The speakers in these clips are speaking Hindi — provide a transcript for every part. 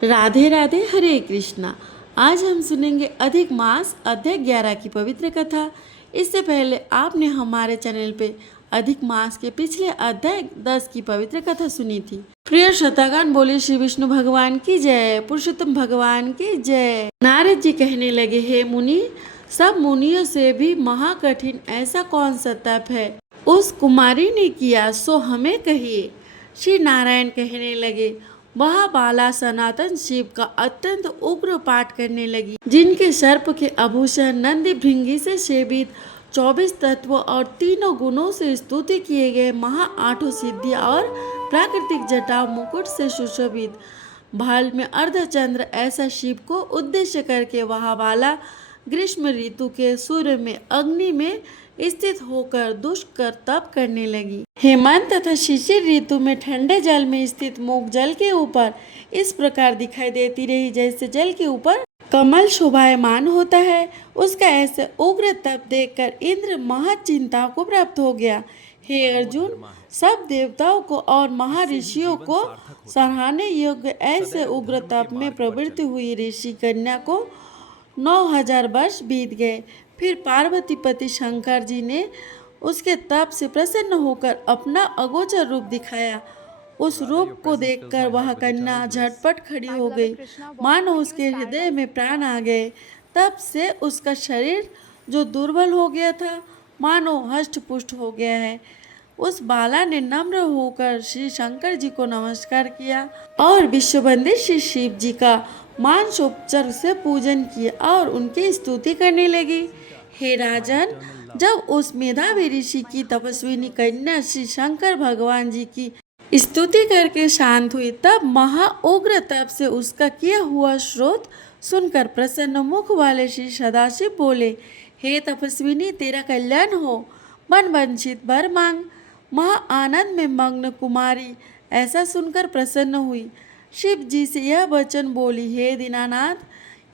राधे राधे, हरे कृष्णा। आज हम सुनेंगे अधिक मास अध्याय 11 की पवित्र कथा। इससे पहले आपने हमारे चैनल पे अधिक मास के पिछले अध्याय 10 की पवित्र कथा सुनी थी। प्रिय श्रोतागण, बोले श्री विष्णु भगवान की जय, पुरुषोत्तम भगवान की जय। नारद जी कहने लगे, हे मुनि, सब मुनियों से भी महाकठिन ऐसा कौन सा तप है उस कुमारी ने किया, सो हमें कहिए। श्री नारायण कहने लगे, वह बाला सनातन शिव का अत्यंत उग्र पाठ करने लगी, जिनके सर्प के आभूषण नंदी भृंगी से सेवित 24 तत्वों और तीनों गुणों से स्तुति किए गए महा 8 सिद्धियां और प्राकृतिक जटा मुकुट से सुशोभित भाल में अर्धचंद्र ऐसा शिव को उद्देश्य करके वह बाला ग्रीष्म ऋतु के सूर्य में अग्नि में स्थित होकर दुष्कर तप करने लगी। हेमंत तथा शिशिर ऋतु में ठंडे जल में स्थित मूक जल के ऊपर इस प्रकार दिखाई देती रही, जैसे जल के ऊपर कमल शोभायमान होता है। उसका ऐसे उग्र तप देखकर इंद्र महाचिंता को प्राप्त हो गया। हे अर्जुन, सब देवताओं को और महर्षियों को सराहने योग्य ऐसे उग्र तप में प्रवृत्ति हुई ऋषि कन्या को 9000 वर्ष बीत गए। फिर पार्वती पति शंकर जी ने उसके तप से प्रसन्न होकर अपना अगोचर रूप दिखाया। उस रूप को देखकर वह कन्या झटपट खड़ी हो गई, मानो उसके हृदय में प्राण आ गए। तब से उसका शरीर जो दुर्बल हो गया था, मानो हष्ट पुष्ट हो गया है। उस बाला ने नम्र होकर श्री शंकर जी को नमस्कार किया और विश्ववंदित श्री शिव जी का मानसोपचार से पूजन किया और उनकी स्तुति करने लगी। हे राजन, जब उस मेधावी ऋषि की तपस्विनी कन्या श्री शंकर भगवान जी की स्तुति करके शांत हुई, तब महा उग्र तप से उसका किया हुआ स्रोत सुनकर प्रसन्न मुख वाले श्री सदाशिव बोले, हे तपस्विनी, तेरा कल्याण हो, मन वंचित वर मांग। महा आनंद में मग्न कुमारी ऐसा सुनकर प्रसन्न हुई। शिव जी से यह वचन बोली, हे दीनानाथ,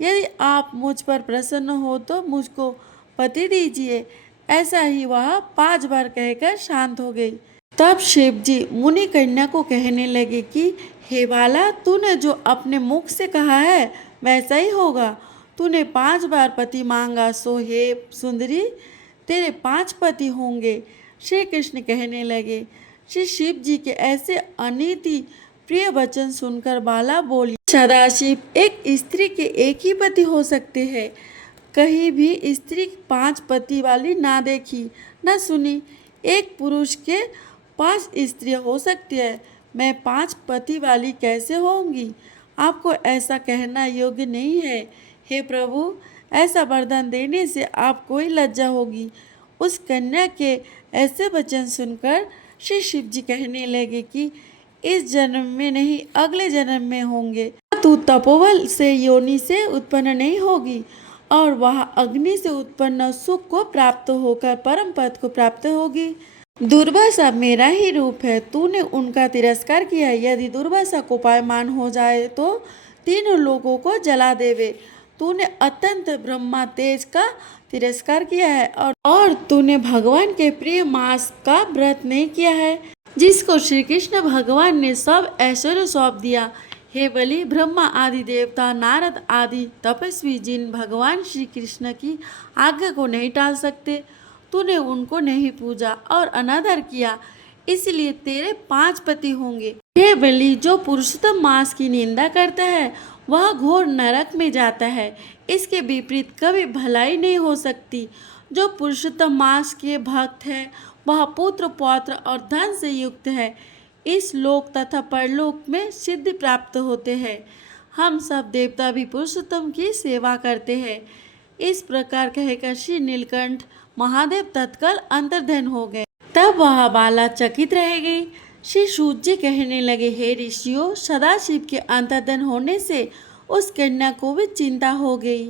यदि आप मुझ पर प्रसन्न हो तो मुझको पति दीजिए। ऐसा ही वह 5 बार कहकर शांत हो गई। तब शिव जी मुनि कन्या को कहने लगे कि हे बाला, तूने जो अपने मुख से कहा है वैसा ही होगा। तूने 5 बार पति मांगा, सो हे सुंदरी, तेरे 5 पति होंगे। श्री कृष्ण कहने लगे, श्री शिव जी के ऐसे अनीति प्रिय वचन सुनकर बाला बोली, सदाशिव, एक स्त्री के एक ही पति हो सकते हैं। कहीं भी स्त्री 5 पति वाली ना देखी ना सुनी। एक पुरुष के 5 स्त्रियां हो सकती है, मैं 5 पति वाली कैसे होंगी? आपको ऐसा कहना योग्य नहीं है। हे प्रभु, ऐसा वरदान देने से आपको ही लज्जा होगी। उस कन्या के ऐसे वचन सुनकर श्री शिव जी कहने लगे कि इस जन्म में नहीं, अगले जन्म में होंगे। तू तपोबल से योनि से उत्पन्न नहीं होगी और वह अग्नि से उत्पन्न सुख को प्राप्त होकर परम पद को प्राप्त होगी। दुर्वासा मेरा ही रूप है, तूने उनका तिरस्कार किया। यदि दुर्वासा को पायमान हो जाए तो 3 लोगों को जला देवे। तूने अत्यंत ब्रह्मा तेज का तिरस्कार किया है और तूने भगवान के प्रिय मास का व्रत नहीं किया है, जिसको श्री कृष्ण भगवान ने सब ऐश्वर्य सौंप दिया। हे बलि, ब्रह्मा आदि देवता, नारद आदि तपस्वी जिन भगवान श्री कृष्ण की आज्ञा को नहीं टाल सकते, तूने उनको नहीं पूजा और अनादर किया, इसलिए तेरे 5 पति होंगे। हे बलि, जो पुरुषोत्तम मास की निंदा करता है वह घोर नरक में जाता है। इसके विपरीत कभी भलाई नहीं हो सकती। जो पुरुषोत्तम मास के भक्त है वह पुत्र पौत्र और धन से युक्त है। इस लोक तथा परलोक में सिद्धि प्राप्त होते हैं। हम सब देवता भी पुरुषोत्तम की सेवा करते हैं। इस प्रकार कहकर श्री नीलकंठ महादेव तत्काल अंतर्धान हो गए। तब वह बाला चकित रह गई। श्री सूत जी कहने लगे, हे ऋषियों, सदाशिव के अंतर्धान होने से उस कन्या को भी चिंता हो गई।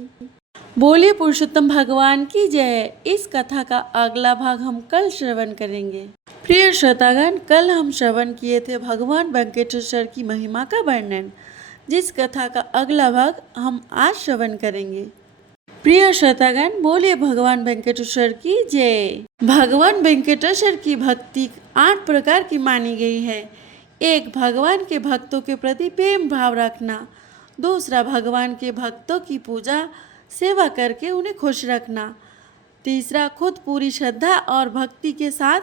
बोलिए पुरुषोत्तम भगवान की जय। इस कथा का अगला भाग हम कल श्रवण करेंगे। प्रिय श्रोतागण, कल हम श्रवण किए थे भगवान वेंकटेश्वर की महिमा का वर्णन, जिस कथा का अगला भाग हम आज श्रवण करेंगे। प्रिय श्रोतागण, बोलिए भगवान वेंकटेश्वर की जय। भगवान वेंकटेश्वर की भक्ति 8 प्रकार की मानी गई है। 1. भगवान के भक्तों के प्रति प्रेम भाव रखना। दूसरा, भगवान के भक्तों की पूजा सेवा करके उन्हें खुश रखना। तीसरा, खुद पूरी श्रद्धा और भक्ति के साथ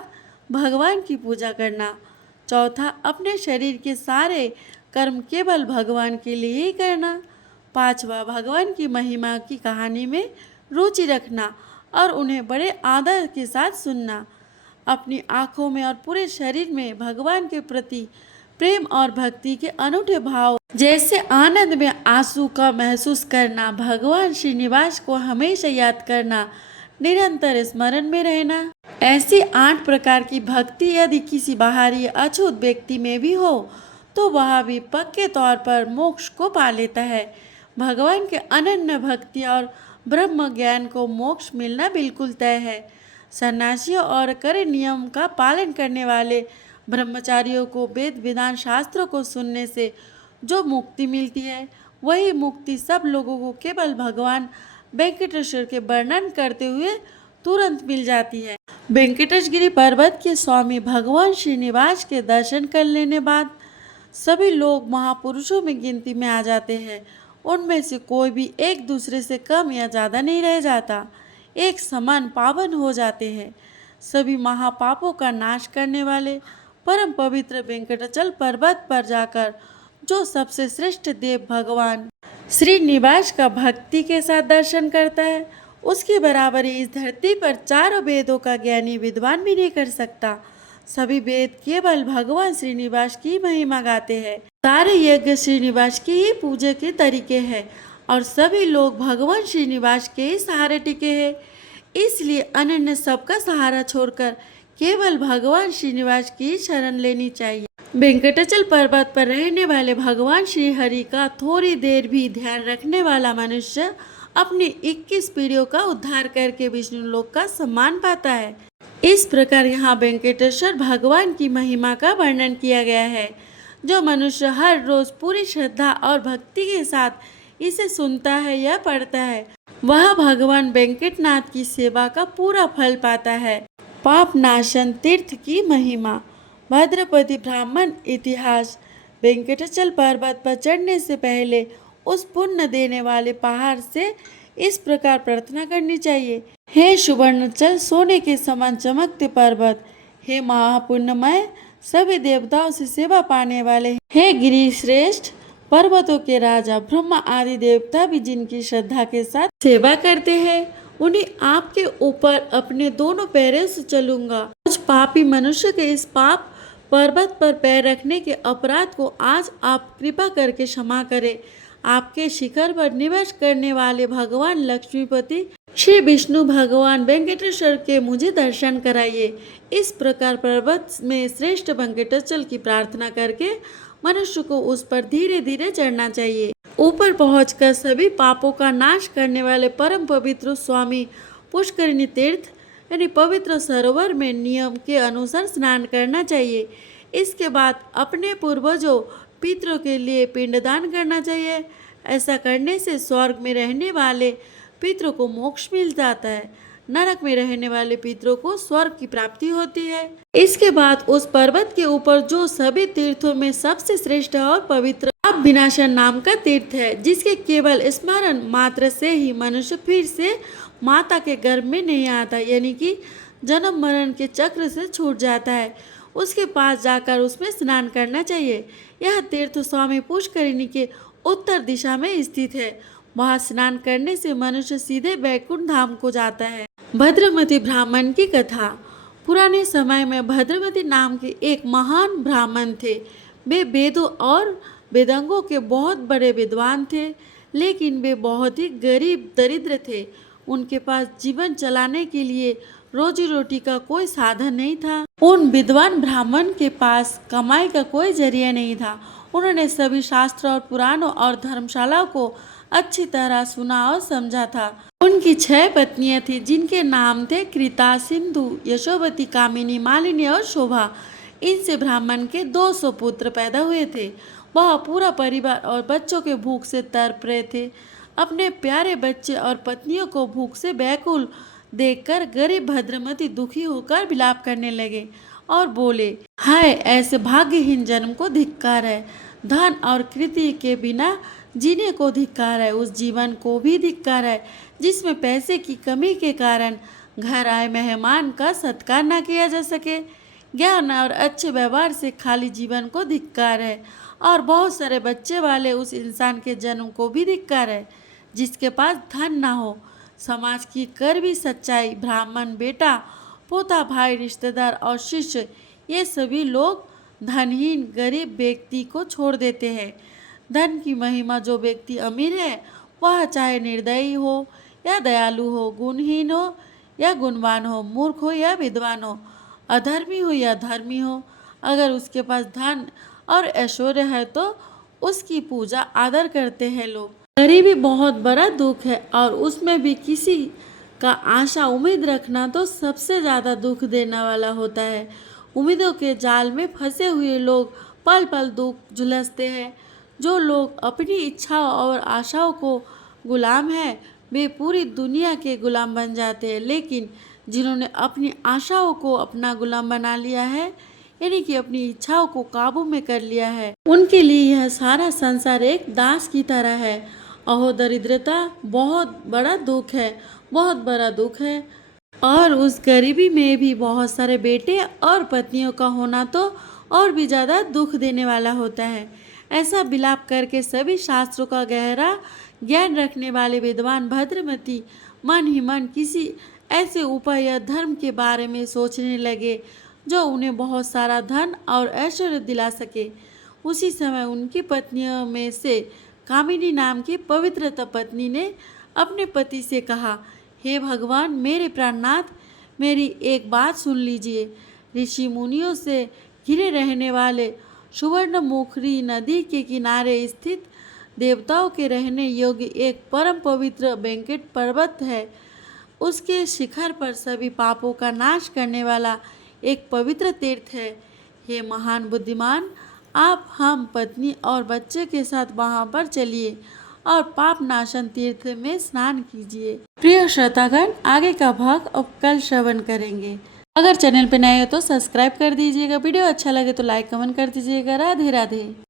भगवान की पूजा करना। चौथा, अपने शरीर के सारे कर्म केवल भगवान के लिए ही करना। पांचवा, भगवान की महिमा की कहानी में रुचि रखना और उन्हें बड़े आदर के साथ सुनना। अपनी आँखों में और पूरे शरीर में भगवान के प्रति प्रेम और भक्ति के अनूठे भाव, जैसे आनंद में आंसू का महसूस करना, भगवान श्रीनिवास को हमेशा याद करना, निरंतर स्मरण में रहना। ऐसी 8 प्रकार की भक्ति यदि किसी बाहरी अछूत व्यक्ति में भी हो तो वह भी पक्के तौर पर मोक्ष को पा लेता है। भगवान के अनन्य भक्ति और ब्रह्म ज्ञान को मोक्ष मिलना बिल्कुल तय है। सन्यासियों और कड़े नियम का पालन करने वाले ब्रह्मचारियों को वेद विधान शास्त्रों को सुनने से जो मुक्ति मिलती है, वही मुक्ति सब लोगों को केवल भगवान वेंकटेश्वर के वर्णन करते हुए तुरंत मिल जाती है। वेंकटेशगिरी पर्वत के स्वामी भगवान श्रीनिवास के दर्शन कर लेने बाद सभी लोग महापुरुषों में गिनती में आ जाते हैं। उनमें से कोई भी एक दूसरे से कम या ज़्यादा नहीं रह जाता, एक समान पावन हो जाते हैं। सभी महापापों का नाश करने वाले परम पवित्र वेंकटाचल पर्वत पर जाकर जो सबसे श्रेष्ठ देव भगवान श्रीनिवास का भक्ति के साथ दर्शन करता है, उसकी बराबरी इस धरती पर चारों वेदों का ज्ञानी विद्वान भी नहीं कर सकता। सभी वेद केवल भगवान श्रीनिवास की महिमा गाते हैं। सारे यज्ञ श्रीनिवास की ही पूजा के तरीके हैं और सभी लोग भगवान श्रीनिवास के ही सहारे टिके हैं। इसलिए अनन्य सबका सहारा छोड़कर केवल भगवान श्रीनिवास की शरण लेनी चाहिए। वेंकटाचल पर्वत पर रहने वाले भगवान श्री हरि का थोड़ी देर भी ध्यान रखने वाला मनुष्य अपनी 21 पीढ़ियों का उद्धार करके विष्णु लोक का सम्मान पाता है। इस प्रकार यहाँ वेंकटेश्वर भगवान की महिमा का वर्णन किया गया है। जो मनुष्य हर रोज पूरी श्रद्धा और भक्ति के साथ इसे सुनता है या पढ़ता है, वह भगवान वेंकटनाथ की सेवा का पूरा फल पाता है। पाप नाशन तीर्थ की महिमा। भद्रपति ब्राह्मण इतिहास। वेंकटाचल पर्वत पर चढ़ने से पहले उस पुण्य देने वाले पहाड़ से इस प्रकार प्रार्थना करनी चाहिए। हे सुवर्णचल सोने के समान चमकते पर्वत, हे महापुण्यमय सभी देवताओं से सेवा पाने वाले, हे गिरि श्रेष्ठ पर्वतों के राजा, ब्रह्मा आदि देवता भी जिनकी श्रद्धा के साथ सेवा करते हैं, उन्हें आपके ऊपर अपने दोनों पैरों से चलूंगा। कुछ पापी मनुष्य के इस पाप पर्वत पर पैर रखने के अपराध को आज आप कृपा करके क्षमा करें। आपके शिखर पर निवास करने वाले भगवान लक्ष्मीपति श्री विष्णु भगवान वेंकटेश्वर के मुझे दर्शन कराइए। इस प्रकार पर्वत में श्रेष्ठ वेंकटाचल की प्रार्थना करके मनुष्य को उस पर धीरे धीरे चढ़ना चाहिए। ऊपर पहुंचकर सभी पापों का नाश करने वाले परम पवित्र स्वामी पुष्करिणी तीर्थ यानी पवित्र सरोवर में नियम के अनुसार स्नान करना चाहिए। इसके बाद अपने पूर्वजों पितरों के लिए पिंडदान करना चाहिए। ऐसा करने से स्वर्ग में रहने वाले पितरों को मोक्ष मिल जाता है, नरक में रहने वाले पितरों को स्वर्ग की प्राप्ति होती है। इसके बाद उस पर्वत के ऊपर जो सभी तीर्थों में सबसे श्रेष्ठ और पवित्र पाप विनाशन नाम का तीर्थ है, जिसके केवल स्मरण मात्र से ही मनुष्य फिर से माता के गर्भ में नहीं आता, यानी कि जन्म मरण के चक्र से छूट जाता है, उसके पास जाकर उसमें स्नान करना चाहिए। यह तीर्थ स्वामी पुष्करिणी के उत्तर दिशा में स्थित है। वहाँ स्नान करने से मनुष्य सीधे बैकुंठ धाम को जाता है। भद्रमती ब्राह्मण की कथा। पुराने समय में भद्रमती नाम के एक महान ब्राह्मण थे। वे वेदों और वेदांगों के बहुत बड़े विद्वान थे, लेकिन वे बहुत ही गरीब दरिद्र थे। उनके पास जीवन चलाने के लिए रोजी रोटी का कोई साधन नहीं था। उन विद्वान ब्राह्मण के पास कमाई का कोई जरिया नहीं था। उन्होंने सभी शास्त्र और पुराणों और धर्मशालाओं को अच्छी तरह सुना और समझा था। उनकी 6 पत्नियां थी, जिनके नाम थे कृता, सिंधु, यशोवती, कामिनी, मालिनी और शोभा। इनसे ब्राह्मण के 200 पुत्र पैदा हुए थे। वह पूरा परिवार और बच्चों के भूख से तड़प रहे थे। अपने प्यारे बच्चे और पत्नियों को भूख से व्याकुल देखकर गरीब भद्रमती दुखी होकर विलाप करने लगे और बोले, हाय ऐसे भाग्यहीन जन्म को धिक्कार है। धन और कृति के बिना जीने को धिक्कार है, उस जीवन को भी धिक्कार है जिसमें पैसे की कमी के कारण घर आए मेहमान का सत्कार ना किया जा सके। ज्ञान और अच्छे व्यवहार से खाली जीवन को धिक्कार है और बहुत सारे बच्चे वाले उस इंसान के जन्म को भी धिक्कार है जिसके पास धन ना हो। समाज की कर भी सच्चाई, ब्राह्मण बेटा, पोता, भाई, रिश्तेदार और शिष्य, ये सभी लोग धनहीन गरीब व्यक्ति को छोड़ देते हैं। धन की महिमा, जो व्यक्ति अमीर है वह चाहे निर्दयी हो या दयालु हो, गुणहीन हो या गुणवान हो, मूर्ख हो या विद्वान हो, अधर्मी हो या धर्मी हो, अगर उसके पास धन और ऐश्वर्य है तो उसकी पूजा आदर करते हैं लोग। गरीबी बहुत बड़ा दुख है और उसमें भी किसी का आशा उम्मीद रखना तो सबसे ज़्यादा दुख देने वाला होता है। उम्मीदों के जाल में फंसे हुए लोग पल पल दुख झुलसते हैं। जो लोग अपनी इच्छाओं और आशाओं को गुलाम हैं वे पूरी दुनिया के गुलाम बन जाते हैं, लेकिन जिन्होंने अपनी आशाओं को अपना गुलाम बना लिया है, यानी कि अपनी इच्छाओं को काबू में कर लिया है, उनके लिए यह सारा संसार एक दास की तरह है। अहो दरिद्रता बहुत बड़ा दुख है, बहुत बड़ा दुख है। और उस गरीबी में भी बहुत सारे बेटे और पत्नियों का होना तो और भी ज़्यादा दुख देने वाला होता है। ऐसा विलाप करके सभी शास्त्रों का गहरा ज्ञान रखने वाले विद्वान भद्रमती मन ही मन किसी ऐसे उपाय या धर्म के बारे में सोचने लगे जो उन्हें बहुत सारा धन और ऐश्वर्य दिला सके। उसी समय उनकी पत्नियों में से कामिनी नाम की पवित्र पत्नी ने अपने पति से कहा, हे भगवान, मेरे प्राणनाथ, मेरी एक बात सुन लीजिए। ऋषि मुनियों से घिरे रहने वाले सुवर्णमुखी नदी के किनारे स्थित देवताओं के रहने योग्य एक परम पवित्र वेंकट पर्वत है। उसके शिखर पर सभी पापों का नाश करने वाला एक पवित्र तीर्थ है। हे महान बुद्धिमान, आप हम पत्नी और बच्चे के साथ वहां पर चलिए और पाप नाशन तीर्थ में स्नान कीजिए। प्रिय श्रोतागण, आगे का भाग अब कल श्रवण करेंगे। अगर चैनल पे नए हो तो सब्सक्राइब कर दीजिएगा। वीडियो अच्छा लगे तो लाइक कमेंट कर दीजिएगा। राधे राधे।